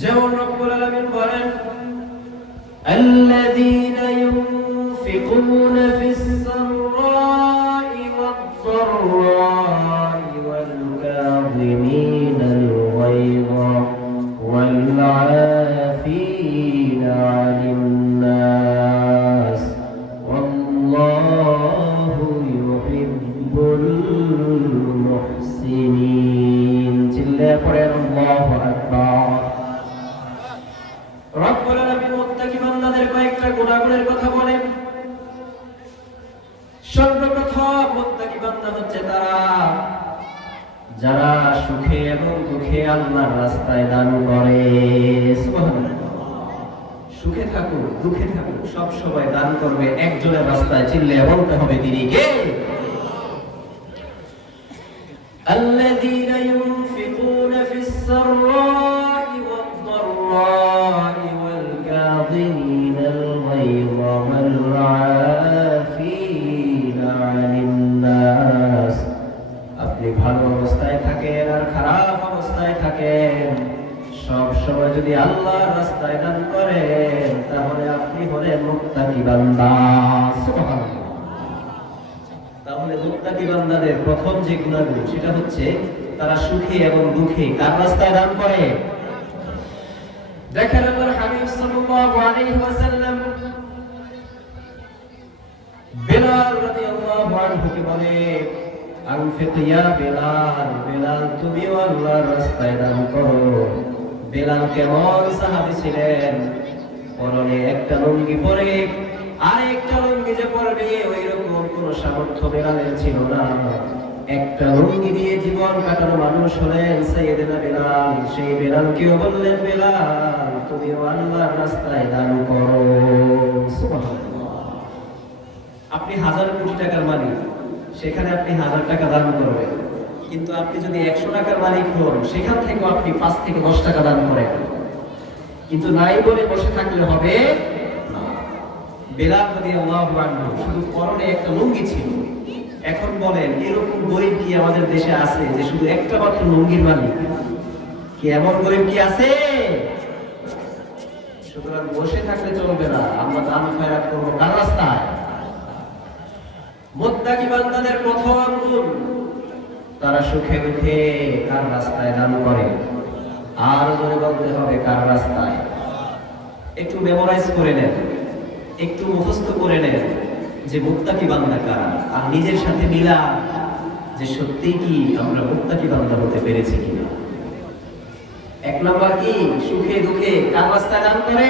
যেমন রব্বুল আলামিন বলেন الذين ينفقون في السراء والضراء والكاظمين الغيظ والعافين عن الناس والله يحب المحسنين চিল্লায়ে পড়েন আল্লাহু আকবার। রব্বুল আলামিন মুত্তাকি বান্দাদের কয়েকটা গুণাগুণের কথা বলেন। সর্বপ্রথম মুত্তাকি বান্দা হচ্ছে তারা যারা সুখে এবং দুঃখে আল্লাহর রাস্তায় দান করে। সুবহানাল্লাহ। সুখে থাকুক দুঃখে থাকুক সব সময় দান করবে একজনের রাস্তায়, চিল্লায়ে বলতে হবে তিনি কে? الذين ينفقون في السراء والضراء والكاظمين الغيظ والعافين عن الناس। আপনি ভালো অবস্থায় থাকেন আর খারাপ অবস্থায় থাকেন, সব সময় যদি আল্লাহর রাস্তায় দান করেন তাহলে আপনি হলেন মুত্তাকি বান্দা। সুবহানাল্লাহ। তাহলে মুত্তাকি বান্দাদের প্রথম যে গুণাগুণ সেটা হচ্ছে তারা সুখে এবং দুঃখে কার রাস্তায় দান করে? দেখেন আল্লাহর হাবিব সাল্লাল্লাহু আলাইহি ওয়াসাল্লাম বিলাল রাদিয়াল্লাহু আনহু কে বলে, আনফিক ইয়া বিলাল, বিলাল তুমিও আল্লাহর রাস্তায় দান করো। বিলাল কেমন সাহাবী ছিলেন? পরনে একটা লুঙ্গি পরে আরেকটা লুঙ্গি যে পরবে ওই রকম কোনো সামর্থ্য বিলালের ছিল না। একটা লুঙ্গি দিয়ে জীবন কাটানো মানুষ হলেন সাইয়েদনা বিলাল। সেই বিলালকেও বললেন, বিলাল তুমিও আল্লাহর রাস্তায় দান করো। সুবহানাল্লাহ। আপনি 1000 কোটি টাকার মালিক, সেখানে আপনি 1000 টাকা দান করবেন, কিন্তু আপনি যদি 100 টাকার মালিক হন সেখান থেকে আপনি 5 থেকে 10 টাকা দান করেন, কিন্তু নাই বলে বসে থাকলে হবে না। বিলাল রাদিয়াল্লাহু আনহু শুধু পরনে একটা লুঙ্গি ছিল। এখন বলেন এরকম গরিব কি আমাদের দেশে আছে যে শুধু একটা মাত্র লুঙ্গির মালিক? কি এমন গরিব কি আছে? সুতরাং বসে থাকলে চলবে না, আমরা দান খয়রাত করব কার রাস্তায়? মুত্তাকি বান্দাদের প্রথম গুণ তারা সুখে দুঃখে কার রাস্তায় দান করে। আর জোরে বলতে হবে কার রাস্তায়। একটু মেমোরাইজ করে নেন, একটু মুখস্থ করে নেন যে মুত্তাকি বান্দা কারা, আর নিজের সাথে মিলান যে সত্যি কি আমরা মুত্তাকি বান্দা হতে পেরেছি কিনা। 1 নাম্বার কি? সুখে দুঃখে কার রাস্তায় দান করে?